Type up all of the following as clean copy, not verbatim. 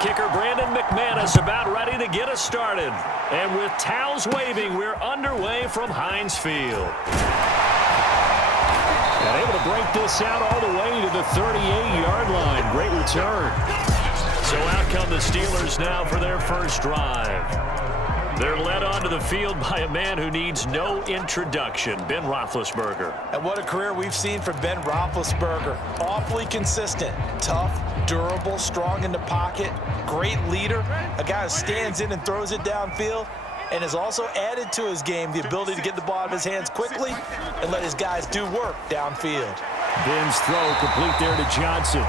kicker Brandon McManus about ready to get us started. And with towels waving, we're underway from Heinz Field. And able to break this out all the way to the 38-yard line. Great return. So out come the Steelers now for their first drive. They're led onto the field by a man who needs no introduction, Ben Roethlisberger. And what a career we've seen from Ben Roethlisberger. Awfully consistent, tough, durable, strong in the pocket, great leader, a guy who stands in and throws it downfield, and has also added to his game the ability to get the ball out of his hands quickly and let his guys do work downfield. Ben's throw complete there to Johnson.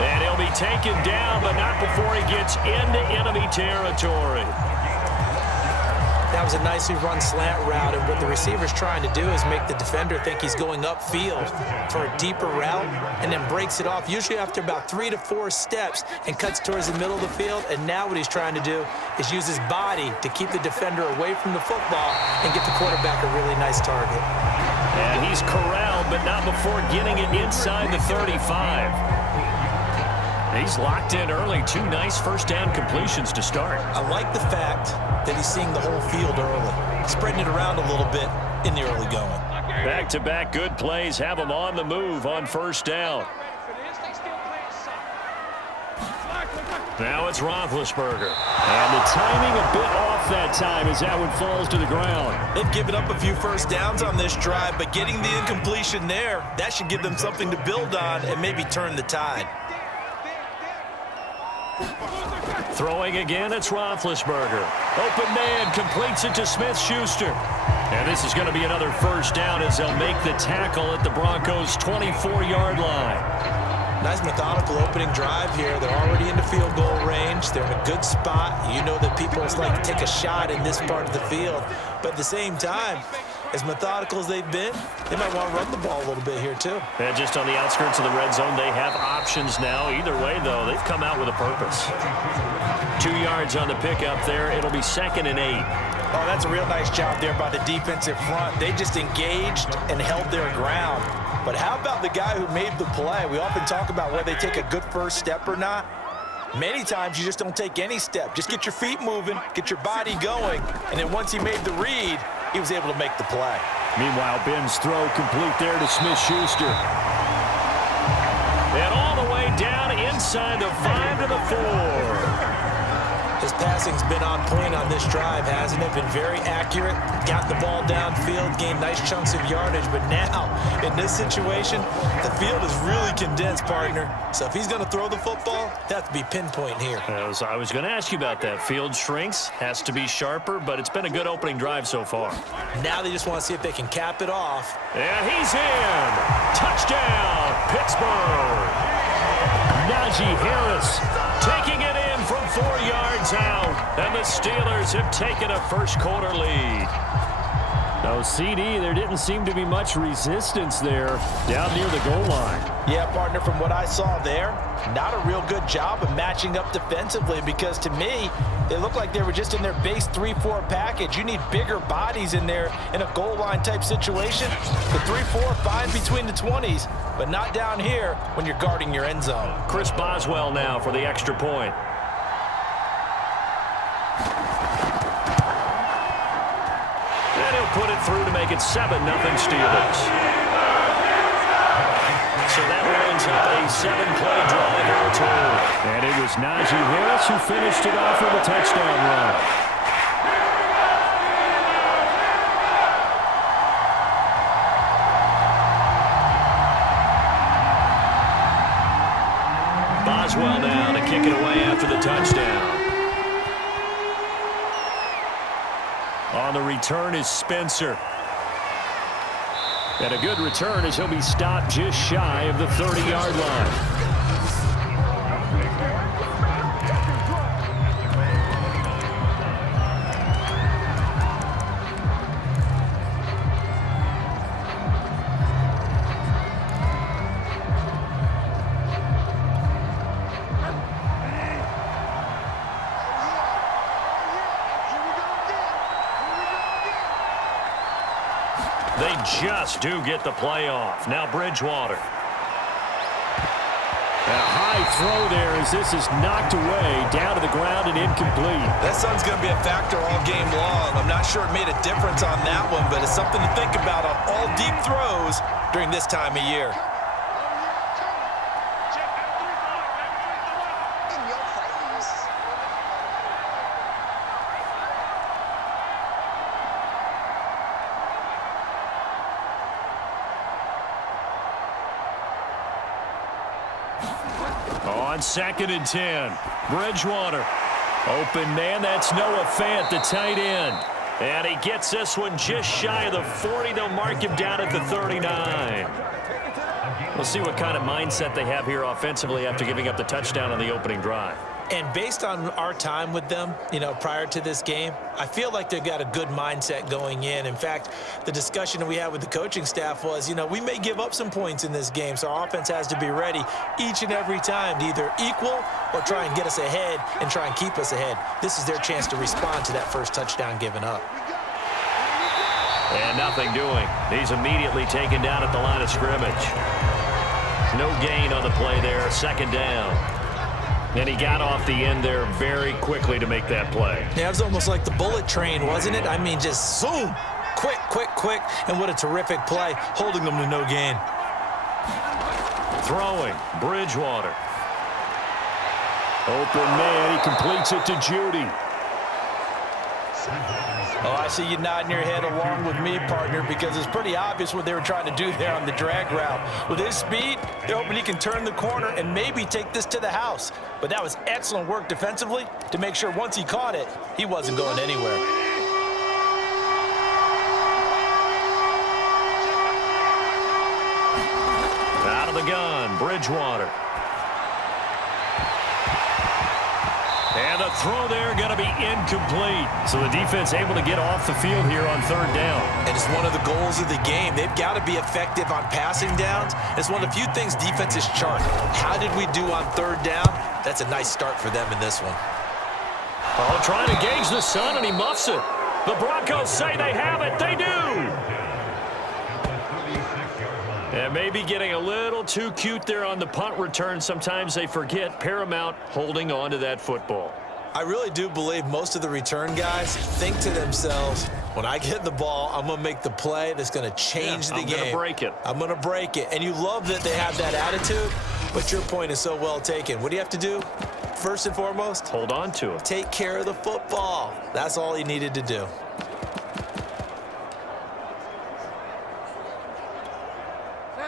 And he'll be taken down, but not before he gets into enemy territory. That was a nicely run slant route, and what the receiver's trying to do is make the defender think he's going upfield for a deeper route and then breaks it off, usually after about 3 to 4 steps, and cuts towards the middle of the field. And now what he's trying to do is use his body to keep the defender away from the football and get the quarterback a really nice target. And he's corralled, but not before getting it inside the 35. He's locked in early. 2 nice first down completions to start. I like the fact that he's seeing the whole field early, spreading it around a little bit in the early going. Back-to-back good plays have him on the move on first down. Now it's Roethlisberger. And the timing a bit off that time as that one falls to the ground. They've given up a few first downs on this drive, but getting the incompletion there, that should give them something to build on and maybe turn the tide. Throwing again, it's Roethlisberger. Open man, completes it to Smith-Schuster. And this is going to be another first down as they'll make the tackle at the Broncos' 24-yard line. Nice methodical opening drive here. They're already in the field goal range. They're in a good spot. You know that people like to take a shot in this part of the field. But at the same time, as methodical as they've been, they might want to run the ball a little bit here too. And just on the outskirts of the red zone, they have options now. Either way, though, they've come out with a purpose. 2 yards on the pickup there. It'll be 2nd and 8. Oh, that's a real nice job there by the defensive front. They just engaged and held their ground. But how about the guy who made the play? We often talk about whether they take a good first step or not. Many times you just don't take any step. Just get your feet moving, get your body going, and then once he made the read, he was able to make the play. Meanwhile, Ben's throw complete there to Smith-Schuster. And all the way down inside the 5 to the 4. His passing's been on point on this drive, hasn't it? Been very accurate, got the ball downfield, gained nice chunks of yardage, but now, in this situation, the field is really condensed, partner. So if he's going to throw the football, that has to be pinpoint here. I was going to ask you about that. Field shrinks, has to be sharper, but it's been a good opening drive so far. Now they just want to see if they can cap it off. And he's in! Touchdown, Pittsburgh! Najee Harris taking it in from 4 yards out, and the Steelers have taken a first-quarter lead. No, CD, there didn't seem to be much resistance there down near the goal line. Yeah, partner, from what I saw there, not a real good job of matching up defensively because to me, they look like they were just in their base 3-4 package. You need bigger bodies in there in a goal line type situation. The 3-4, fine between the 20s, but not down here when you're guarding your end zone. Chris Boswell now for the extra point. And he'll put it through to make it 7-0 Steelers. So that winds up a 7-play drive all told. And it was Najee Harris who finished it off with a touchdown run. Boswell now to kick it away after the touchdown. On the return is Spencer. And a good return as he'll be stopped just shy of the 30-yard line. They just do get the play off. Now Bridgewater. And a high throw there as this is knocked away, down to the ground and incomplete. That sun's going to be a factor all game long. I'm not sure it made a difference on that one, but it's something to think about on all deep throws during this time of year. On 2nd and 10, Bridgewater. Open man, that's Noah Fant, the tight end. And he gets this one just shy of the 40. They'll mark him down at the 39. We'll see what kind of mindset they have here offensively after giving up the touchdown on the opening drive. And based on our time with them, prior to this game, I feel like they've got a good mindset going in. In fact, the discussion that we had with the coaching staff was, we may give up some points in this game, so our offense has to be ready each and every time to either equal or try and get us ahead and try and keep us ahead. This is their chance to respond to that first touchdown given up. And nothing doing. He's immediately taken down at the line of scrimmage. No gain on the play there, 2nd down. And he got off the end there very quickly to make that play. Yeah, it was almost like the bullet train, wasn't it? I mean, just zoom, quick, quick, quick, and what a terrific play, holding them to no gain. Throwing, Bridgewater. Open man, he completes it to Judy. Oh, I see you nodding your head along with me, partner, because it's pretty obvious what they were trying to do there on the drag route. With his speed, they're hoping he can turn the corner and maybe take this to the house. But that was excellent work defensively to make sure once he caught it, he wasn't going anywhere. Out of the gun, Bridgewater. And the throw there going to be incomplete. So the defense able to get off the field here on 3rd down. And it's one of the goals of the game. They've got to be effective on passing downs. It's one of the few things defenses chart. How did we do on 3rd down? That's a nice start for them in this one. Oh, trying to gauge the sun, and he muffs it. The Broncos say they have it. They do. And maybe getting a little too cute there on the punt return. Sometimes they forget Paramount holding on to that football. I really do believe most of the return guys think to themselves, when I get the ball, I'm going to make the play that's going to change the game. I'm going to break it. I'm going to break it. And you love that they have that attitude, but your point is so well taken. What do you have to do? First and foremost, hold on to it. Take care of the football. That's all he needed to do.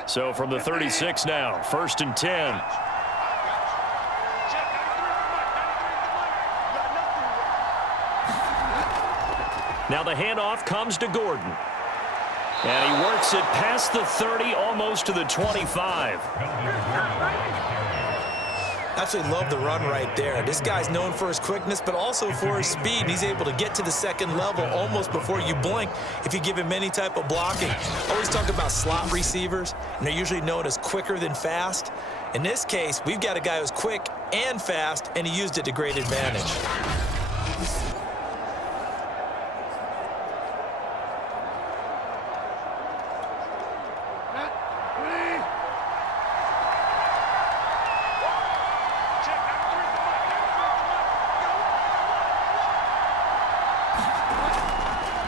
So from the 36 now, 1st and 10. Now the handoff comes to Gordon. And he works it past the 30, almost to the 25. Absolutely love the run right there. This guy's known for his quickness, but also for his speed. He's able to get to the 2nd level almost before you blink if you give him any type of blocking. Always talk about slot receivers, and they're usually known as quicker than fast. In this case, we've got a guy who's quick and fast, and he used it to great advantage.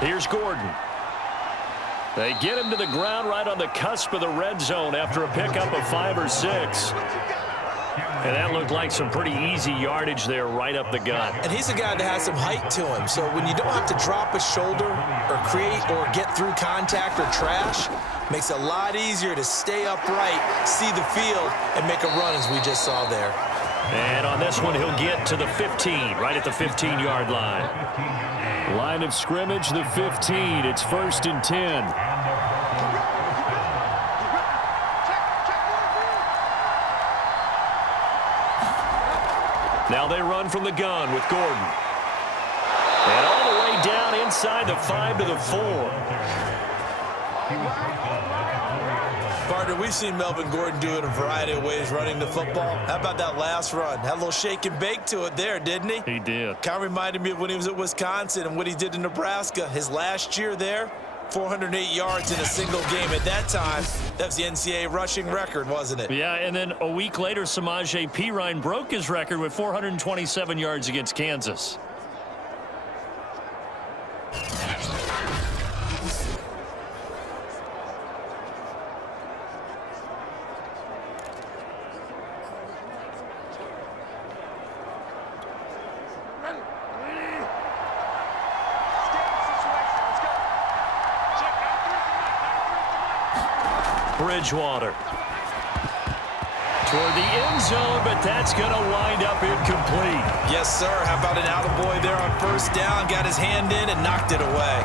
Here's Gordon. They get him to the ground right on the cusp of the red zone after a pickup of 5 or 6. And that looked like some pretty easy yardage there right up the gut. And he's a guy that has some height to him. So when you don't have to drop a shoulder or create or get through contact or trash, makes it a lot easier to stay upright, see the field, and make a run as we just saw there. And on this one, he'll get to the 15, right at the 15-yard line. Line of scrimmage, the 15. It's 1st and 10. Now they run from the gun with Gordon. And all the way down inside the 5 to the 4. Partner, we've seen Melvin Gordon do it a variety of ways running the football. How about that last run? Had a little shake and bake to it there, didn't he? He did. Kind of reminded me of when he was at Wisconsin and what he did in Nebraska his last year there. 408 yards in a single game. At that time, that was the NCAA rushing record, wasn't it? Yeah, and then a week later, Samaje Perine broke his record with 427 yards against Kansas. Bridgewater toward the end zone, but that's going to wind up incomplete. Yes, sir. How about an attaboy there on first down? Got his hand in and knocked it away.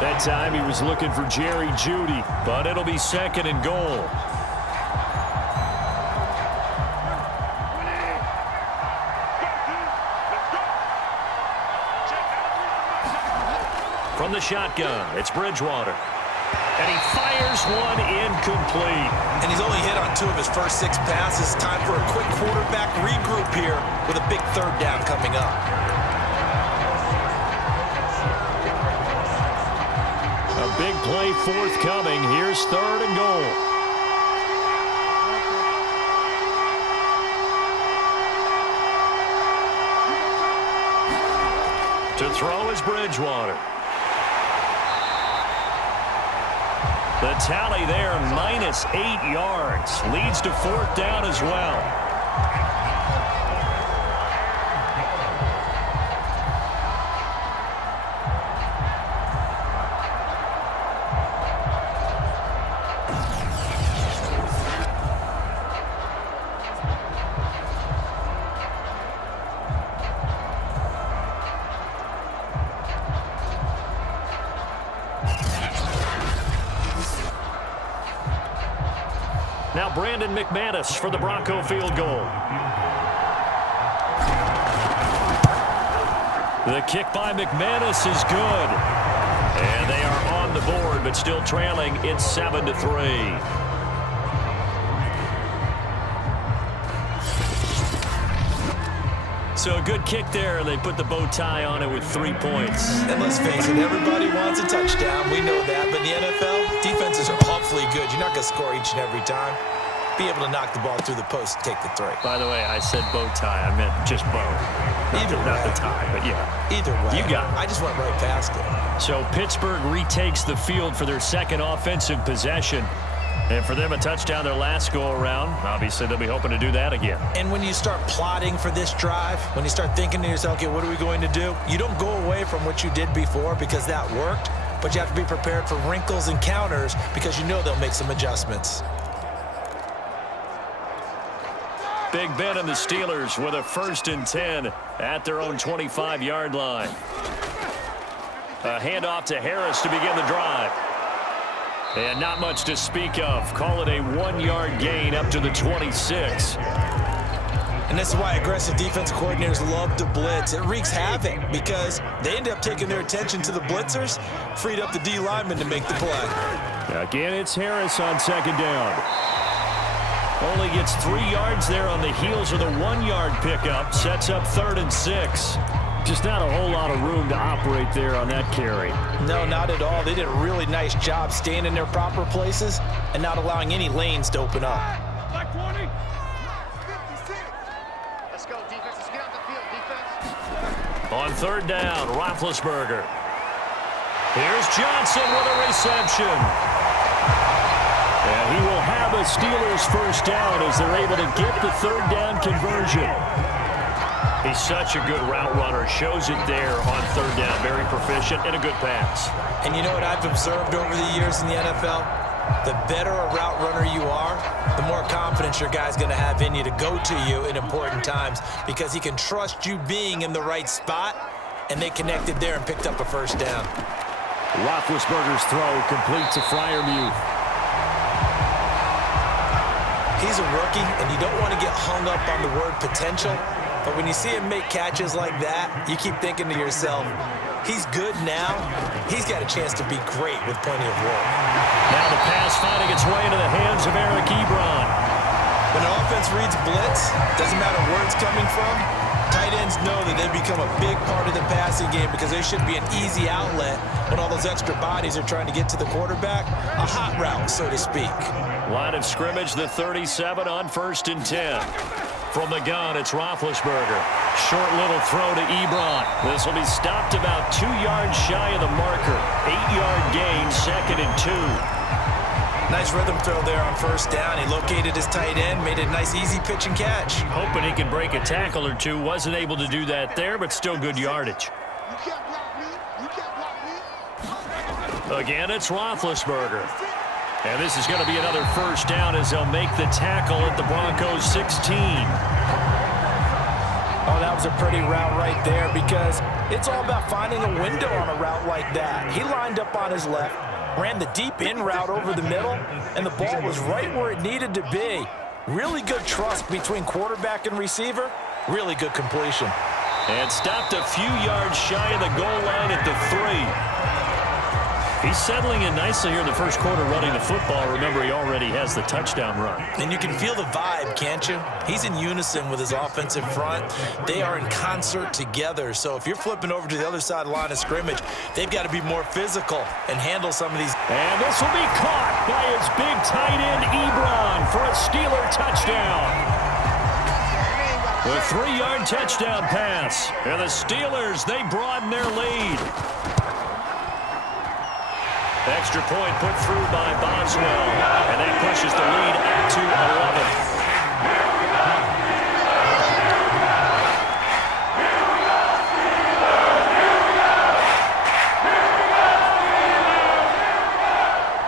That time he was looking for Jerry Jeudy, but it'll be second and goal. From the shotgun, it's Bridgewater. And he fires one incomplete. And he's only hit on 2 of his first 6 passes. Time for a quick quarterback regroup here with a big third down coming up. A big play forthcoming. Here's third and goal. To throw is Bridgewater. The tally there, -8 yards. Leads to fourth down as well. Now Brandon McManus for the Bronco field goal. The kick by McManus is good. And they are on the board, but still trailing. It's 7-3. So a good kick there. They put the bow tie on it with 3 points. And let's face it, everybody wants a touchdown. We know that. But in the NFL, defenses are awfully good. You're not going to score each and every time. Be able to knock the ball through the post and take the 3. By the way, I said bow tie. I meant just bow. Not the tie, but yeah. Either way. You got it. I just went right past it. So Pittsburgh retakes the field for their second offensive possession. And for them, a touchdown their last go-around. Obviously, they'll be hoping to do that again. And when you start plotting for this drive, when you start thinking to yourself, okay, what are we going to do? You don't go away from what you did before because that worked, but you have to be prepared for wrinkles and counters because you know they'll make some adjustments. Big Ben and the Steelers with a 1st and 10 at their own 25-yard line. A handoff to Harris to begin the drive. And not much to speak of. Call it a 1-yard gain up to the 26. And this is why aggressive defense coordinators love to blitz. It wreaks havoc because they end up taking their attention to the blitzers, freed up the D lineman to make the play. Again, it's Harris on second down. Only gets 3 yards there on the heels of the 1-yard pickup. Sets up 3rd and 6. Just not a whole lot of room to operate there on that carry. No, not at all. They did a really nice job staying in their proper places and not allowing any lanes to open up. Black 20. Let's go, defense. Let's get out the field, defense. On 3rd down, Roethlisberger. Here's Johnson with a reception. And he will have a Steelers 1st down as they're able to get the 3rd down conversion. He's such a good route runner. Shows it there on 3rd down. Very proficient and a good pass. And you know what I've observed over the years in the NFL? The better a route runner you are, the more confidence your guy's going to have in you to go to you in important times because he can trust you being in the right spot, and they connected there and picked up a 1st down. Roethlisberger's throw complete to Freiermuth. He's a rookie, and you don't want to get hung up on the word potential. But when you see him make catches like that, you keep thinking to yourself, he's good now. He's got a chance to be great with plenty of work. Now the pass finding its way into the hands of Eric Ebron. When an offense reads blitz, doesn't matter where it's coming from, tight ends know that they become a big part of the passing game because they should be an easy outlet when all those extra bodies are trying to get to the quarterback. A hot route, so to speak. Line of scrimmage, the 37 on 1st and 10. From the gun, it's Roethlisberger. Short little throw to Ebron. This will be stopped about 2 yards shy of the marker. 8-yard gain, 2nd and 2. Nice rhythm throw there on 1st down. He located his tight end, made a nice easy pitch and catch. Hoping he can break a tackle or two. Wasn't able to do that there, but still good yardage. Again, it's Roethlisberger. And this is going to be another 1st down as they'll make the tackle at the Broncos 16. Oh, that was a pretty route right there because it's all about finding a window on a route like that. He lined up on his left, ran the deep in route over the middle, and the ball was right where it needed to be. Really good trust between quarterback and receiver. Really good completion. And stopped a few yards shy of the goal line at the 3. He's settling in nicely here in the first quarter running the football. Remember, he already has the touchdown run. And you can feel the vibe, can't you? He's in unison with his offensive front. They are in concert together. So if you're flipping over to the other side of the line of scrimmage, they've got to be more physical and handle some of these. And this will be caught by his big tight end, Ebron, for a Steeler touchdown. The 3-yard touchdown pass. And the Steelers, they broaden their lead. Extra point put through by Boswell. And that pushes the lead up to 11.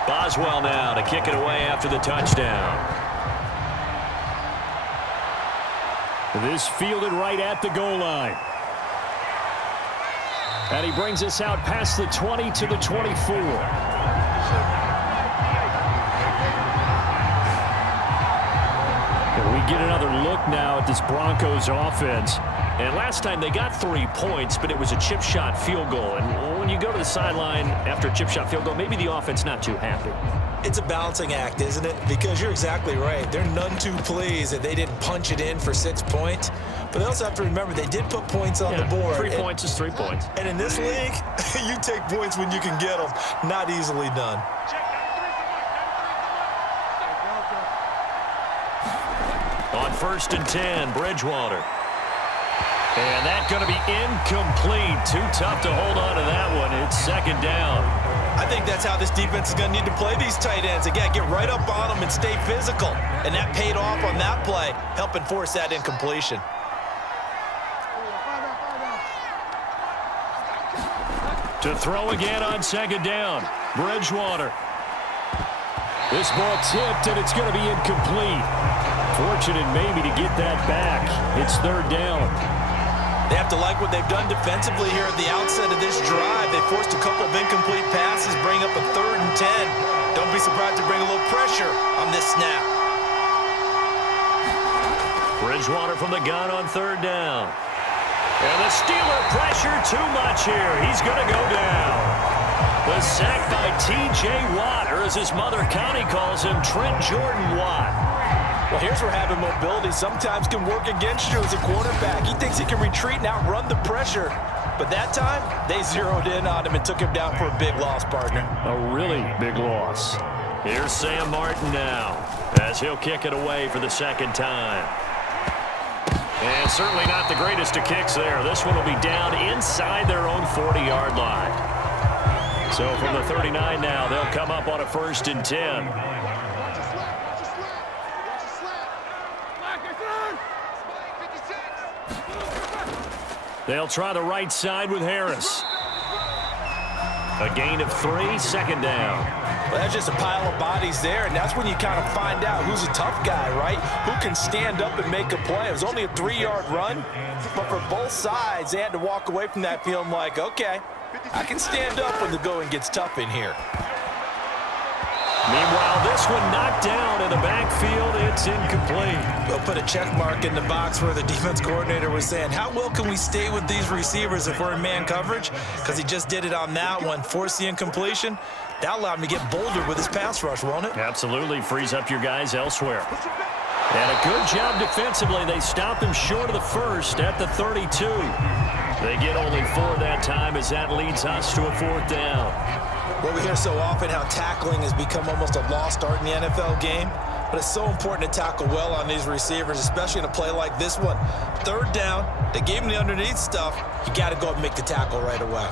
Boswell now to kick it away after the touchdown. This fielded right at the goal line. And he brings us out past the 20 to the 24. And we get another look now at this Broncos offense. And last time they got 3 points, but it was a chip shot field goal. And when you go to the sideline after a chip shot field goal, maybe the offense not too happy. It's a balancing act, isn't it? Because you're exactly right. They're none too pleased that they didn't punch it in for 6 points. But they also have to remember they did put points on the board. 3 points is 3 points. And in this league, you take points when you can get them. Not easily done. On 1st and 10, Bridgewater. And that's going to be incomplete. Too tough to hold on to that one. It's 2nd down. I think that's how this defense is going to need to play these tight ends. Again, get right up on them and stay physical. And that paid off on that play, helping force that incompletion. To throw again on 2nd down. Bridgewater. This ball tipped, and it's going to be incomplete. Fortunate maybe to get that back. It's 3rd down. They have to like what they've done defensively here at the outset of this drive. They forced a couple of incomplete passes, bring up a 3rd and 10. Don't be surprised to bring a little pressure on this snap. Bridgewater from the gun on 3rd down. And the Steeler pressure too much here. He's going to go down. The sack by T.J. Watt, or as his mother Connie calls him, Trent Jordan Watt. Well, here's where having mobility sometimes can work against you as a quarterback. He thinks he can retreat and outrun the pressure. But that time, they zeroed in on him and took him down for a big loss, partner. A really big loss. Here's Sam Martin now, as he'll kick it away for the 2nd time. And certainly not the greatest of kicks there. This one will be down inside their own 40-yard line. So from the 39 now, they'll come up on a 1st and 10. They'll try the right side with Harris. A gain of 3, 2nd down. Well, that's just a pile of bodies there, and that's when you kind of find out who's a tough guy, right? Who can stand up and make a play. It was only a 3-yard run, but for both sides, they had to walk away from that feeling like, okay, I can stand up when the going gets tough in here. Meanwhile, this one knocked down in the backfield. It's incomplete. They'll put a check mark in the box where the defense coordinator was saying, how well can we stay with these receivers if we're in man coverage? Because he just did it on that one, force the incompletion. That allowed him to get bolder with his pass rush, won't it? Absolutely. Frees up your guys elsewhere. And a good job defensively. They stop him short of the first at the 32. They get only 4 that time as that leads us to a 4th down. Well, we hear so often how tackling has become almost a lost art in the NFL game. But it's so important to tackle well on these receivers, especially in a play like this one. 3rd down, they gave him the underneath stuff. You got to go and make the tackle right away.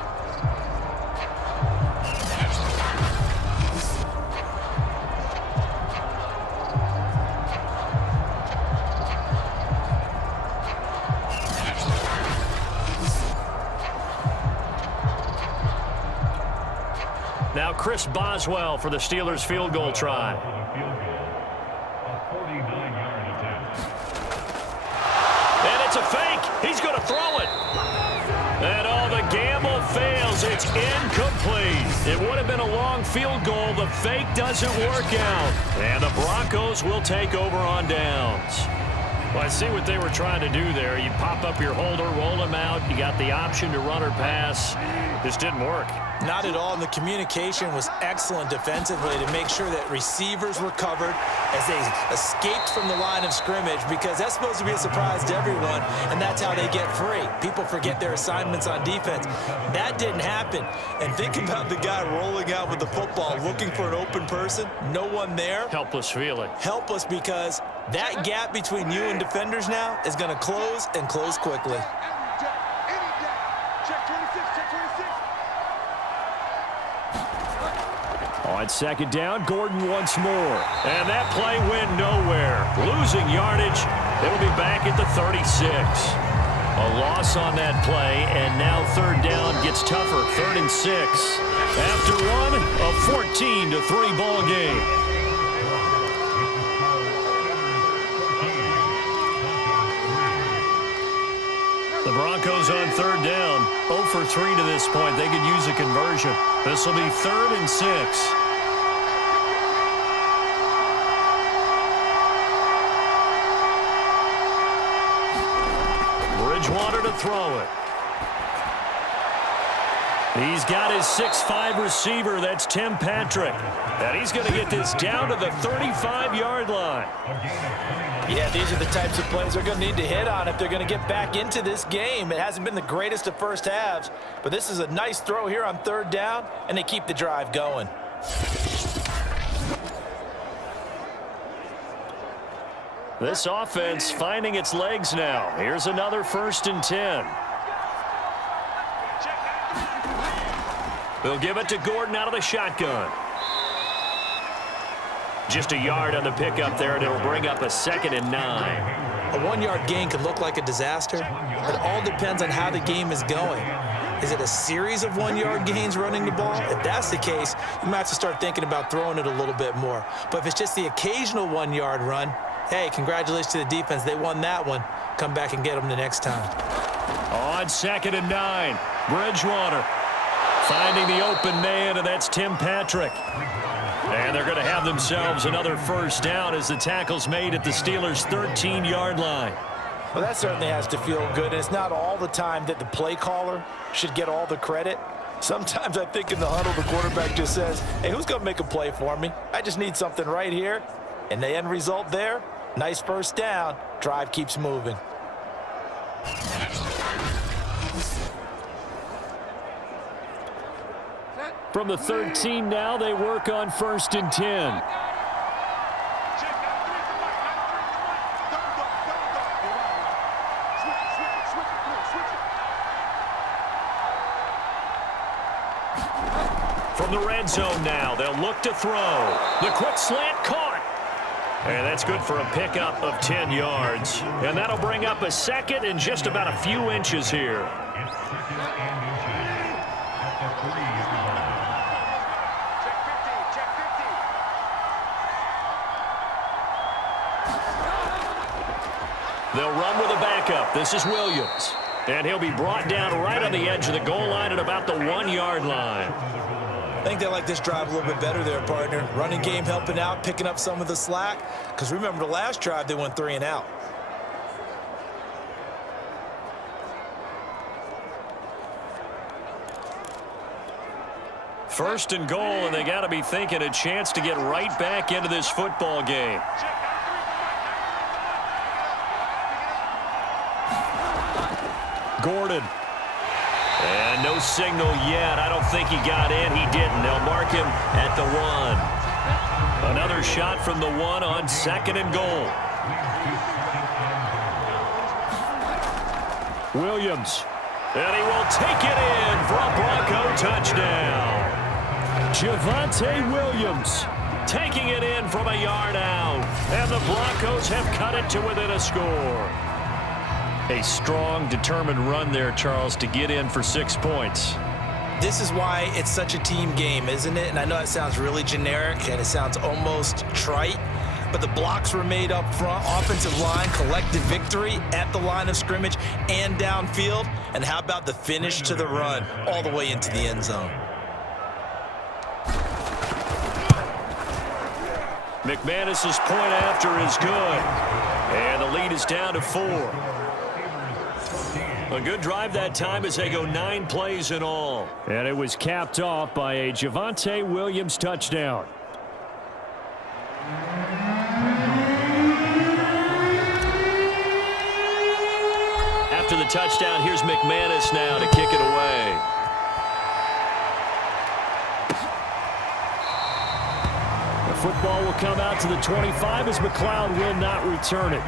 Now Chris Boswell for the Steelers field goal try. And it's a fake. He's going to throw it. And the gamble fails. It's incomplete. It would have been a long field goal. The fake doesn't work out. And the Broncos will take over on downs. Well, I see what they were trying to do there. You pop up your holder, roll him out. You got the option to run or pass. This didn't work. Not at all, and the communication was excellent defensively to make sure that receivers were covered as they escaped from the line of scrimmage, because that's supposed to be a surprise to everyone, and that's how they get free. People forget their assignments on defense. That didn't happen. And think about the guy rolling out with the football, looking for an open person, no one there. Helpless feeling. Helpless, because that gap between you and defenders now is going to close, and close quickly. On 2nd down, Gordon once more. And that play went nowhere. Losing yardage. They'll be back at the 36. A loss on that play, and now 3rd down gets tougher. 3rd and 6. After one, a 14-3 ball game. The Broncos on 3rd down. 0 for 3 to this point. They could use a conversion. This will be 3rd and 6. Bridgewater to throw it. He's got his 6'5" receiver. That's Tim Patrick. And he's going to get this down to the 35-yard line. Yeah, these are the types of plays they're going to need to hit on if they're going to get back into this game. It hasn't been the greatest of first halves, but this is a nice throw here on 3rd down, and they keep the drive going. This offense finding its legs now. Here's another 1st and 10. They'll give it to Gordon out of the shotgun. Just a yard on the pickup there, and it'll bring up a 2nd and 9. A 1-yard gain could look like a disaster. It all depends on how the game is going. Is it a series of 1-yard gains running the ball? If that's the case, you might have to start thinking about throwing it a little bit more. But if it's just the occasional 1-yard run, hey, congratulations to the defense. They won that one. Come back and get them the next time. On 2nd and 9, Bridgewater finding the open man, and that's Tim Patrick. And they're going to have themselves another 1st down as the tackle's made at the Steelers' 13-yard line. Well, that certainly has to feel good, and it's not all the time that the play caller should get all the credit. Sometimes I think in the huddle, the quarterback just says, hey, who's going to make a play for me? I just need something right here. And the end result there, nice 1st down. Drive keeps moving. From the 13 now, they work on 1st and 10. From the red zone now, they'll look to throw. The quick slant caught. And that's good for a pickup of 10 yards. And that'll bring up a 2nd and just about a few inches here. They'll run with a backup. This is Williams. And he'll be brought down right on the edge of the goal line at about the 1-yard line. I think they like this drive a little bit better there, partner. Running game helping out, picking up some of the slack. Because remember, the last drive, they went 3 and out. First and goal, and they got to be thinking a chance to get right back into this football game. Gordon. And no signal yet. I don't think he got in. He didn't. They'll mark him at the 1. Another shot from the 1 on 2nd and goal. Williams. And he will take it in for a Bronco touchdown. Javonte Williams taking it in from a yard out. And the Broncos have cut it to within a score. A strong, determined run there, Charles, to get in for 6 points. This is why it's such a team game, isn't it? And I know it sounds really generic and it sounds almost trite, but the blocks were made up front, offensive line, collective victory at the line of scrimmage and downfield. And how about the finish to the run all the way into the end zone? McManus's point after is good. And the lead is down to 4. A good drive that time as they go 9 plays in all. And it was capped off by a Javonte Williams touchdown. After the touchdown, here's McManus now to kick it away. The football will come out to the 25 as McLeod will not return it.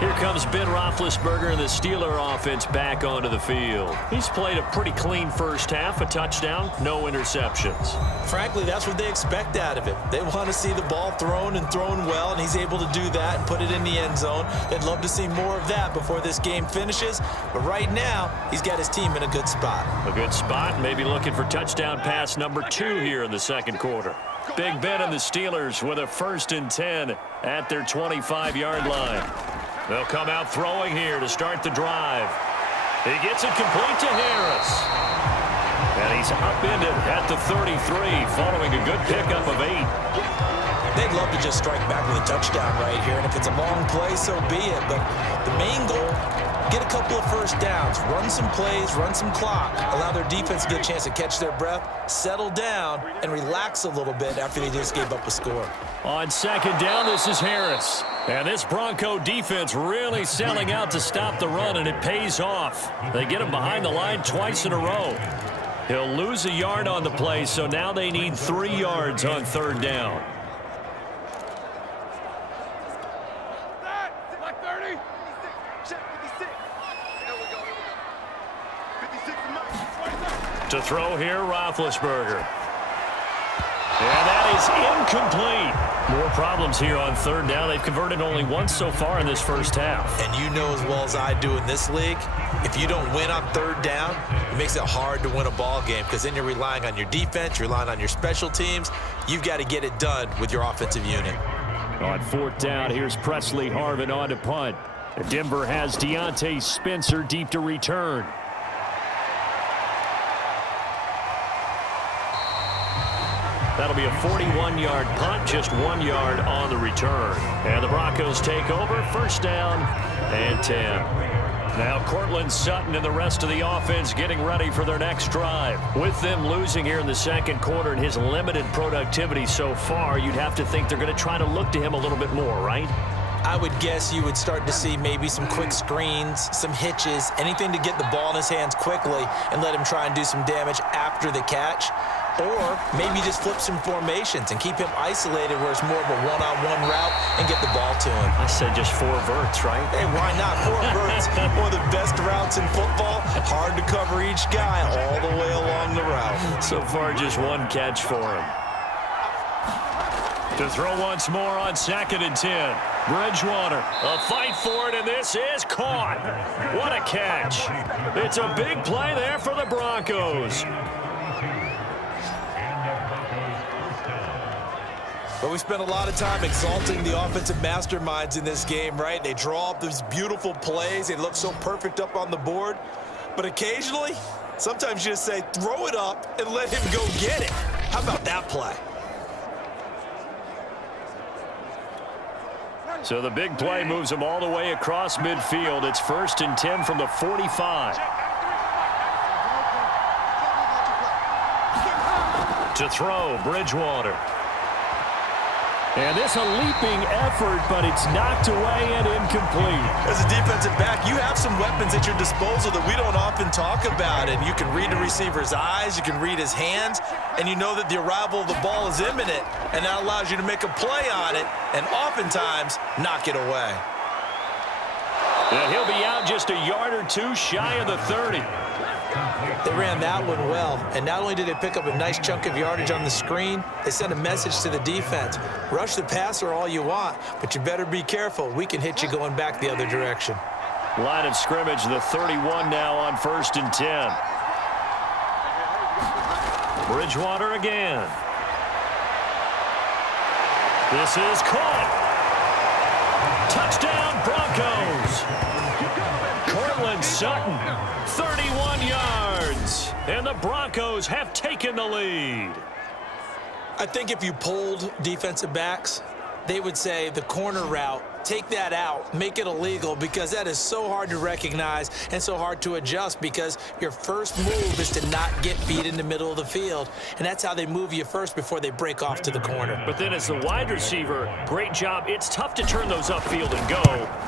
Here comes Ben Roethlisberger and the Steeler offense back onto the field. He's played a pretty clean first half, a touchdown, no interceptions. Frankly, that's what they expect out of him. They want to see the ball thrown and thrown well, and he's able to do that and put it in the end zone. They'd love to see more of that before this game finishes, but right now, he's got his team in a good spot. A good spot, maybe looking for touchdown pass number 2 here in the second quarter. Big Ben and the Steelers with a 1st and 10 at their 25-yard line. They'll come out throwing here to start the drive. He gets it complete to Harris. And he's upended at the 33 following a good pickup of 8. They'd love to just strike back with a touchdown right here, and if it's a long play, so be it. But the main goal, get a couple of first downs, run some plays, run some clock, allow their defense to get a chance to catch their breath, settle down, and relax a little bit after they just gave up a score. On 2nd down, this is Harris. And this Bronco defense really selling out to stop the run, and it pays off. They get him behind the line twice in a row. He'll lose a yard on the play, so now they need 3 yards on 3rd down. To throw here, Roethlisberger. And that is incomplete. More problems here on 3rd down. They've converted only once so far in this first half. And you know as well as I do in this league, if you don't win on 3rd down, it makes it hard to win a ball game because then you're relying on your defense, you're relying on your special teams. You've got to get it done with your offensive unit. On 4th down, here's Presley Harvin on to punt. Denver has Deontay Spencer deep to return. That'll be a 41-yard punt, just 1 yard on the return. And the Broncos take over, 1st down and 10. Now Cortland Sutton and the rest of the offense getting ready for their next drive. With them losing here in the second quarter and his limited productivity so far, you'd have to think they're going to try to look to him a little bit more, right? I would guess you would start to see maybe some quick screens, some hitches, anything to get the ball in his hands quickly and let him try and do some damage after the catch. Or maybe just flip some formations and keep him isolated where it's more of a one-on-one route and get the ball to him. I said just 4 verts, right? Hey, why not? 4 verts, one of the best routes in football. Hard to cover each guy all the way along the route. So far, just 1 catch for him. To throw once more on 2nd and 10. Bridgewater, a fight for it, and this is caught. What a catch. It's a big play there for the Broncos. But we spent a lot of time exalting the offensive masterminds in this game, right? They draw up these beautiful plays. They look so perfect up on the board. But occasionally, sometimes you just say, throw it up and let him go get it. How about that play? So the big play moves them all the way across midfield. It's 1st and 10 from the 45. To throw, Bridgewater. And this a leaping effort, but it's knocked away and incomplete. As a defensive back, you have some weapons at your disposal that we don't often talk about. And you can read the receiver's eyes, you can read his hands, and you know that the arrival of the ball is imminent. And that allows you to make a play on it and oftentimes knock it away. And he'll be out just a yard or two shy of the 30. They ran that one well, and not only did they pick up a nice chunk of yardage on the screen, they sent a message to the defense. Rush the passer all you want, but you better be careful. We can hit you going back the other direction. Line of scrimmage, the 31 now on 1st and 10. Bridgewater again. This is caught. Touchdown, Broncos. Cortland Sutton, 31 yards. And the Broncos have taken the lead. I think if you polled defensive backs, they would say the corner route, take that out, make it illegal, because that is so hard to recognize and so hard to adjust, because your first move is to not get beat in the middle of the field. And that's how they move you first before they break off to the corner. But then as the wide receiver, great job. It's tough to turn those upfield and go,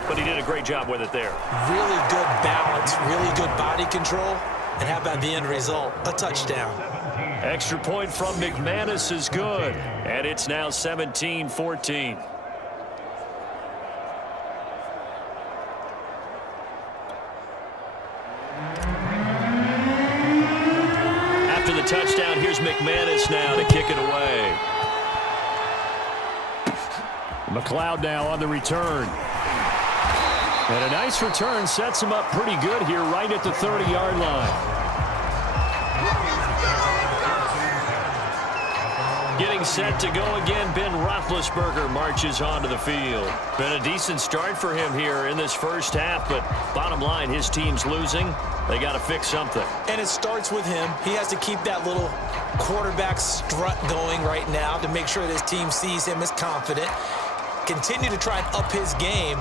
but he did a great job with it there. Really good balance, really good body control. And how about the end result? A touchdown. Extra point from McManus is good. And it's now 17-14. After the touchdown, here's McManus now to kick it away. McLeod now on the return. And a nice return sets him up pretty good here right at the 30-yard line. Getting set to go again, Ben Roethlisberger marches onto the field. Been a decent start for him here in this first half, but bottom line, his team's losing. They got to fix something. And it starts with him. He has to keep that little quarterback strut going right now to make sure that his team sees him as confident. Continue to try and up his game,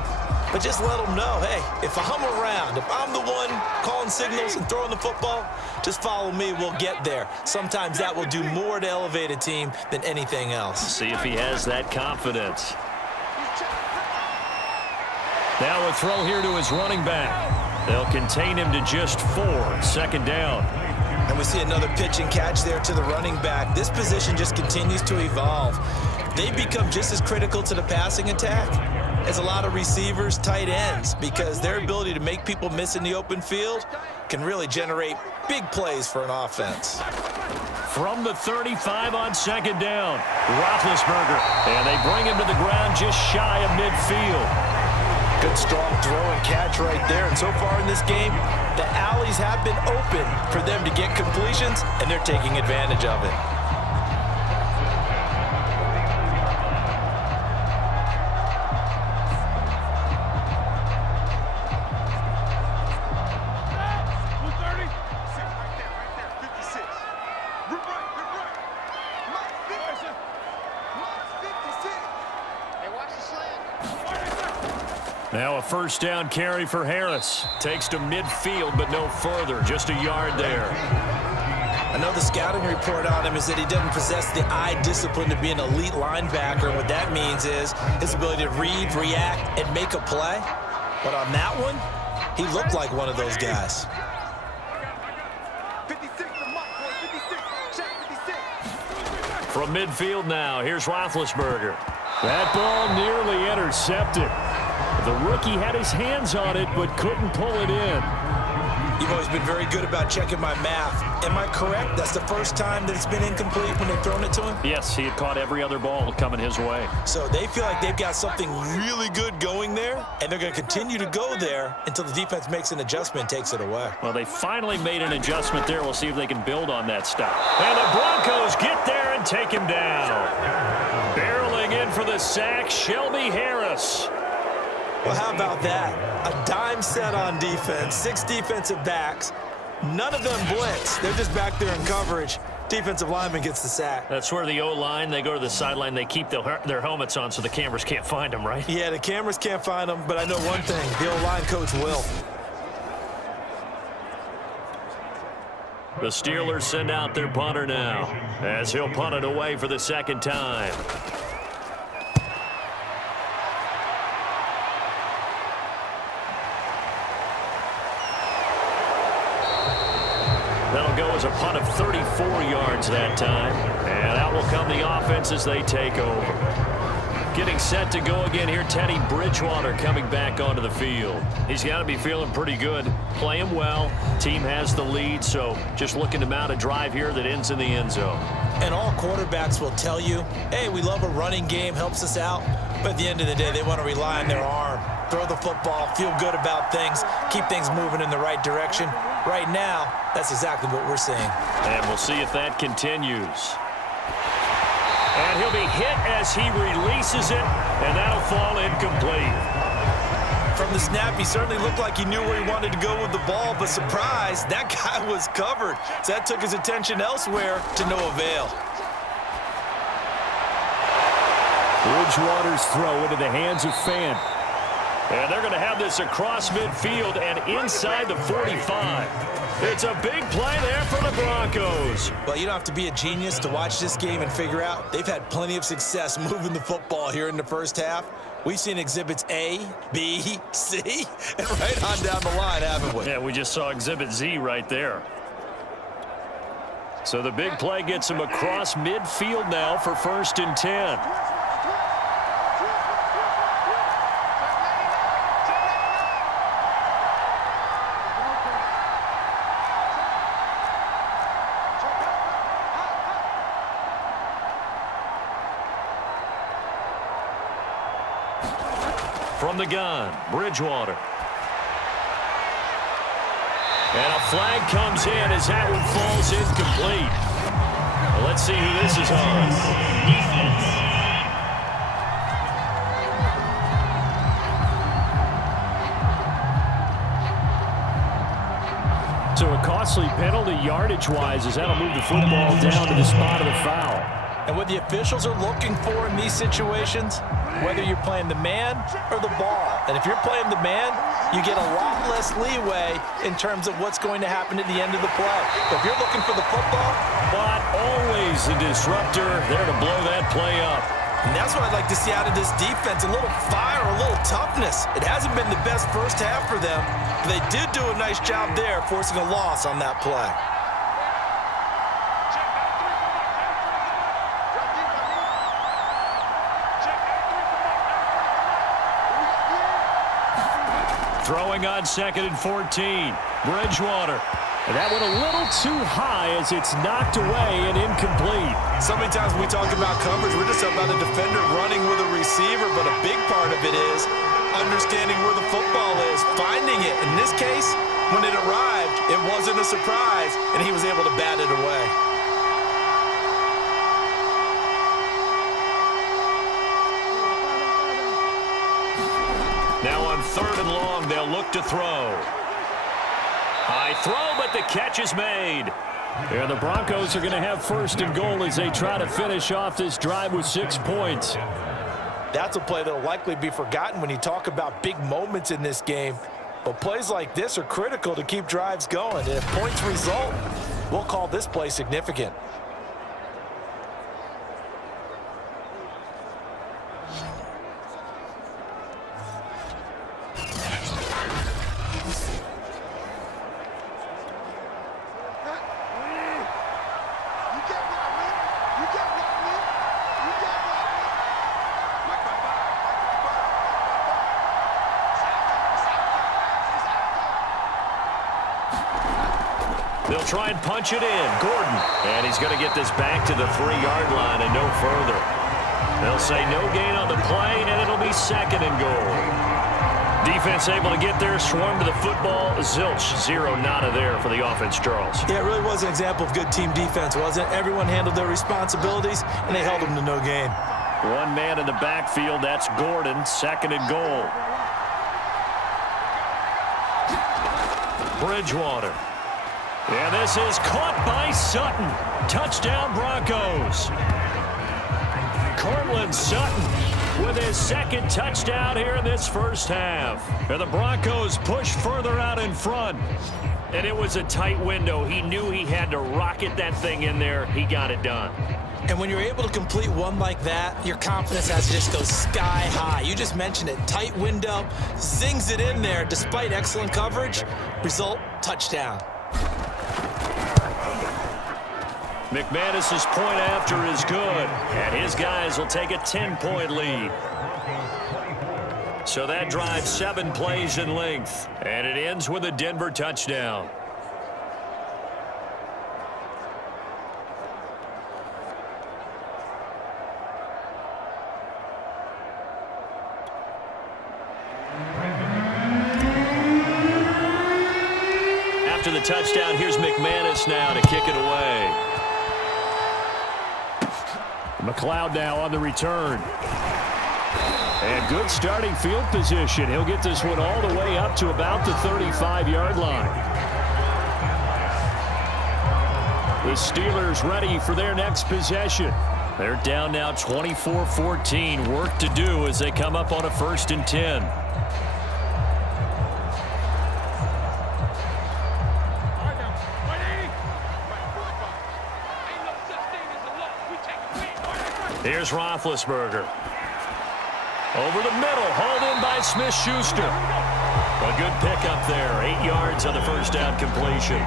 but just let him know, hey, if I'm around, if I'm the one calling signals and throwing the football, just follow me, we'll get there. Sometimes that will do more to elevate a team than anything else. See if he has that confidence. Now a throw here to his running back. They'll contain him to just 4. 2nd down. And we see another pitch and catch there to the running back. This position just continues to evolve. They become just as critical to the passing attack as a lot of receivers, tight ends, because their ability to make people miss in the open field can really generate big plays for an offense. From the 35 on 2nd down, Roethlisberger, and they bring him to the ground just shy of midfield. Good strong throw and catch right there. And so far in this game, the alleys have been open for them to get completions, and they're taking advantage of it. Now a 1st down carry for Harris. Takes to midfield, but no further. Just a yard there. I know the scouting report on him is that he doesn't possess the eye discipline to be an elite linebacker. And what that means is his ability to read, react, and make a play. But on that one, he looked like one of those guys. From midfield now, here's Roethlisberger. That ball nearly intercepted. The rookie had his hands on it, but couldn't pull it in. You've always been very good about checking my math. Am I correct? That's the first time that it's been incomplete when they've thrown it to him? Yes, he had caught every other ball coming his way. So they feel like they've got something really good going there, and they're going to continue to go there until the defense makes an adjustment and takes it away. Well, they finally made an adjustment there. We'll see if they can build on that stop. And the Broncos get there and take him down. Barreling in for the sack, Shelby Harris. Well, how about that? A dime set on defense, 6 defensive backs. None of them blitz. They're just back there in coverage. Defensive lineman gets the sack. That's where the O-line, they go to the sideline, they keep their helmets on so the cameras can't find them, right? Yeah, the cameras can't find them, but I know one thing. The O-line coach will. The Steelers send out their punter now, as he'll punt it away for the 2nd time. was a punt of 34 yards that time. And out will come the offense as they take over. Getting set to go again here, Teddy Bridgewater coming back onto the field. He's got to be feeling pretty good, playing well. Team has the lead, so just looking to mount a drive here that ends in the end zone. And all quarterbacks will tell you, hey, we love a running game, helps us out. But at the end of the day, they want to rely on their arm, throw the football, feel good about things, keep things moving in the right direction. Right now, that's exactly what we're seeing. And we'll see if that continues. And he'll be hit as he releases it, and that'll fall incomplete. From the snap, he certainly looked like he knew where he wanted to go with the ball, but surprise, that guy was covered. So that took his attention elsewhere to no avail. Bridgewater's throw into the hands of Fant. And they're going to have this across midfield and inside the 45. It's a big play there for the Broncos. Well, you don't have to be a genius to watch this game and figure out they've had plenty of success moving the football here in the first half. We've seen exhibits A, B, C, and right on down the line, haven't we? Yeah, we just saw exhibit Z right there. So the big play gets him across midfield now for 1st and 10. From the gun, Bridgewater. And a flag comes in as that one falls incomplete. Well, let's see who this is on. So a costly penalty yardage-wise as that'll move the football down to the spot of the foul. And what the officials are looking for in these situations, whether you're playing the man or the ball. And if you're playing the man, you get a lot less leeway in terms of what's going to happen at the end of the play. But if you're looking for the football, but always a disruptor there to blow that play up. And that's what I'd like to see out of this defense, a little fire, a little toughness. It hasn't been the best first half for them, but they did do a nice job there forcing a loss on that play. Throwing on 2nd and 14. Bridgewater. And that went a little too high as it's knocked away and incomplete. So many times when we talk about coverage, we're just about a defender running with a receiver, but a big part of it is understanding where the football is, finding it. In this case, when it arrived, it wasn't a surprise, and he was able to bat it away. Now on 3rd and long, they'll look to throw. High throw, but the catch is made. And the Broncos are going to have 1st and goal as they try to finish off this drive with 6 points. That's a play that will likely be forgotten when you talk about big moments in this game. But plays like this are critical to keep drives going. And if points result, we'll call this play significant. They'll try and punch it in. Gordon. And he's going to get this back to the 3-yard line and no further. They'll say no gain on the play, and it'll be 2nd and goal. Defense able to get there, swarm to the football. Zilch, 0 nada there for the offense, Charles. yeah, it really was an example of good team defense, wasn't it? Everyone handled their responsibilities, and they held them to no gain. One man in the backfield, that's Gordon, 2nd and goal. Bridgewater. And this is caught by Sutton. Touchdown, Broncos. Cortland Sutton with his 2nd touchdown here in this first half. And the Broncos push further out in front. And it was a tight window. He knew he had to rocket that thing in there. He got it done. And when you're able to complete one like that, your confidence has to just go sky high. You just mentioned it. Tight window, zings it in there despite excellent coverage. Result, touchdown. McManus's point after is good, and his guys will take a 10-point lead. So that drive 7 plays in length, and it ends with a Denver touchdown. After the touchdown, here's McManus now to kick it away. McLeod now on the return. And good starting field position. He'll get this one all the way up to about the 35-yard line. The Steelers ready for their next possession. They're down now 24-14. Work to do as they come up on a 1st and 10. Here's Roethlisberger. Over the middle, hauled in by Smith-Schuster. A good pickup there, 8 yards on the first down completion.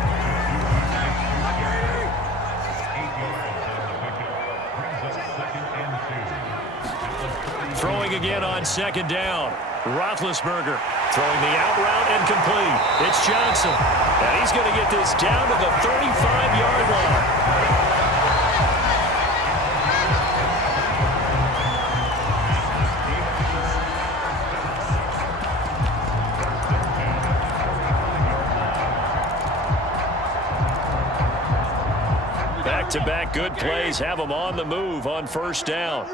Throwing again on 2nd down. Roethlisberger throwing the out route and complete. It's Johnson, and he's going to get this down to the 35-yard line. Back-to-back good plays have them on the move on 1st down.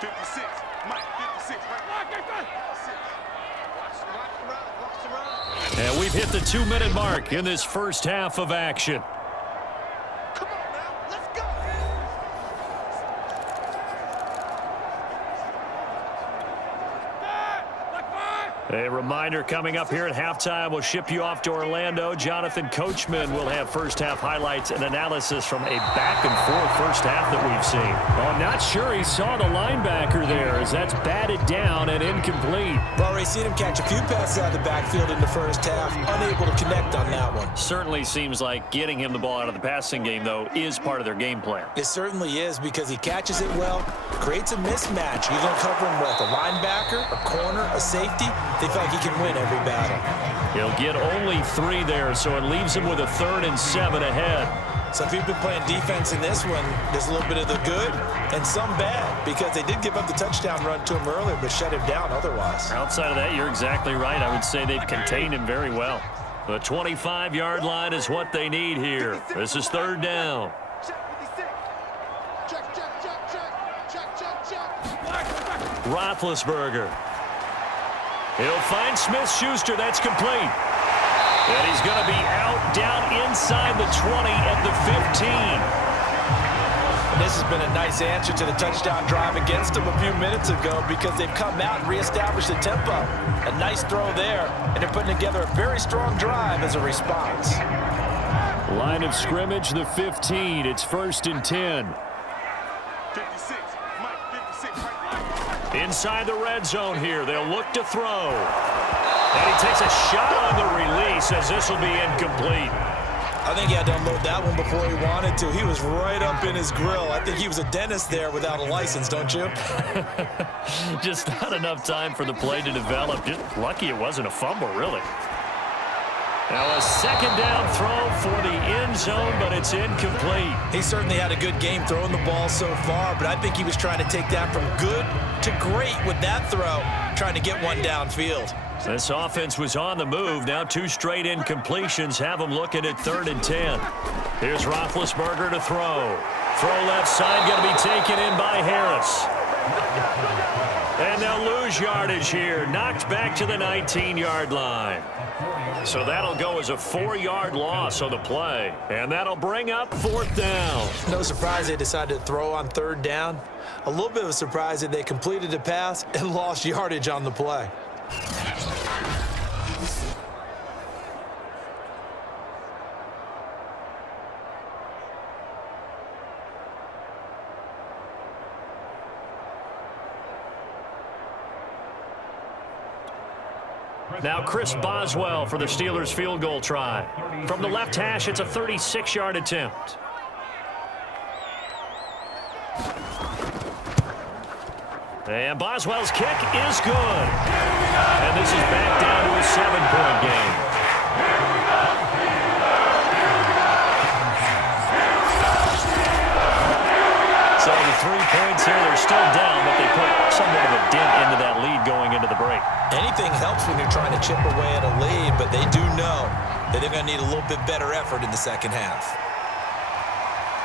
56, Mike, 56, right? And we've hit the 2-minute mark in this first half of action. Come on now, let's go. A reminder coming up here at halftime. We'll ship you off to Orlando. Jonathan Coachman will have first-half highlights and analysis from a back-and-forth first half that we've seen. Well, I'm not sure he saw the linebacker there as that's batted down and incomplete. We've already seen him catch a few passes out of the backfield in the first half. Unable to connect on that one. Certainly seems like getting him the ball out of the passing game, though, is part of their game plan. It certainly is because he catches it well, creates a mismatch. You're going to cover him with a linebacker, a corner, a safety. They feel like he can win every battle. He'll get only 3 there, so it leaves him with a 3rd and 7 ahead. So if you've been playing defense in this one, there's a little bit of the good and some bad because they did give up the touchdown run to him earlier but shut him down otherwise. Outside of that, you're exactly right. I would say they've contained him very well. The 25-yard line is what they need here. This is 3rd down. Roethlisberger. He'll find Smith-Schuster. That's complete. And he's going to be out down inside the 20 at the 15. And this has been a nice answer to the touchdown drive against them a few minutes ago because they've come out and reestablished the tempo. A nice throw there, and they're putting together a very strong drive as a response. Line of scrimmage, the 15. It's 1st and 10. 56, Mike, 56, right? Inside the red zone here. They'll look to throw. And he takes a shot on the release as this will be incomplete. I think he had to unload that one before he wanted to. He was right up in his grill. I think he was a dentist there without a license, don't you? Just not enough time for the play to develop. Just lucky it wasn't a fumble, really. Now a 2nd down throw for the end zone, but it's incomplete. He certainly had a good game throwing the ball so far, but I think he was trying to take that from good to great with that throw, trying to get one downfield. This offense was on the move. Now 2 straight incompletions have them looking at 3rd and 10. Here's Roethlisberger to throw. Throw left side, going to be taken in by Harris. And they'll lose yardage here. Knocked back to the 19-yard line. So that'll go as a 4-yard loss on the play. And that'll bring up 4th down. No surprise they decided to throw on 3rd down. A little bit of a surprise that they completed the pass and lost yardage on the play. Now Chris Boswell for the Steelers field goal try. From the left hash, it's a 36-yard attempt. And Boswell's kick is good. And this is back down to a 7-point game. So the 3 points here, they're still down, but they put somewhat of a dent into that lead going into the break. Anything helps when you're trying to chip away at a lead, but they do know that they're going to need a little bit better effort in the second half.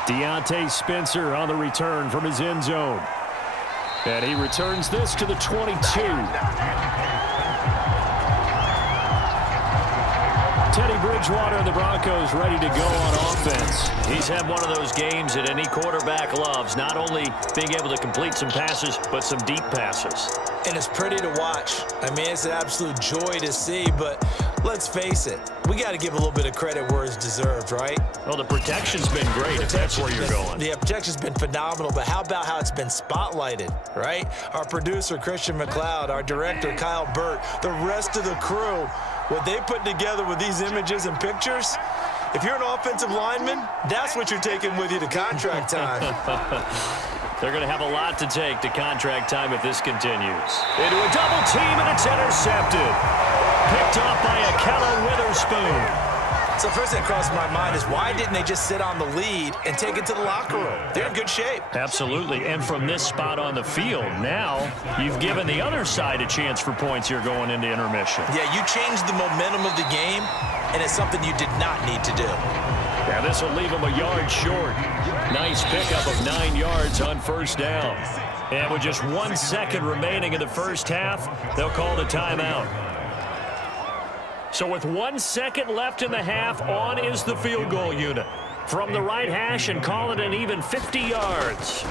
Deontay Spencer on the return from his end zone. And he returns this to the 22. Teddy Bridgewater and the Broncos ready to go on offense. He's had one of those games that any quarterback loves, not only being able to complete some passes, but some deep passes. And it's pretty to watch. I mean, it's an absolute joy to see, but let's face it, we got to give a little bit of credit where it's deserved, right? Well, the protection's been great, if that's where you're going. The protection's been phenomenal, but how about how it's been spotlighted, right? Our producer, Christian McLeod, our director, Kyle Burt, the rest of the crew, what they put together with these images and pictures, if you're an offensive lineman, that's what you're taking with you to contract time. They're going to have a lot to take to contract time if this continues. Into a double team, and it's intercepted. Picked off by Akello Witherspoon. So first thing that crossed my mind is why didn't they just sit on the lead and take it to the locker room? They're in good shape. Absolutely, and from this spot on the field, now you've given the other side a chance for points here going into intermission. Yeah, you changed the momentum of the game, and it's something you did not need to do. Yeah, this will leave them a yard short. Nice pickup of 9 yards on first down. And with just 1 second remaining in the first half, they'll call the timeout. So with 1 second left in the half, on is the field goal unit. From the right hash and call it an even 50 yards.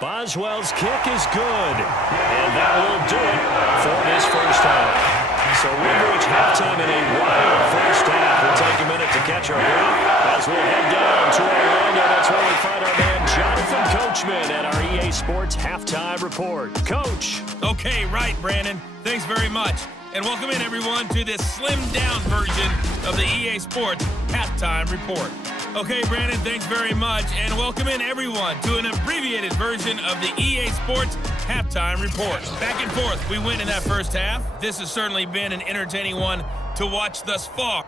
Boswell's kick is good. And that will do it for this first half. So we've reached halftime in a wild first half. We'll take a minute to catch our breath as we'll head down to Orlando. That's where we find our man Jonathan Coachman at our EA Sports Halftime Report. Coach. Okay, right, Brandon. Thanks very much. And welcome in, everyone, to this slimmed-down version of the EA Sports Halftime Report. Okay, Brandon, thanks very much. And welcome in, everyone, to an abbreviated version of the EA Sports Halftime Report. Back and forth, we win in that first half. This has certainly been an entertaining one to watch thus far.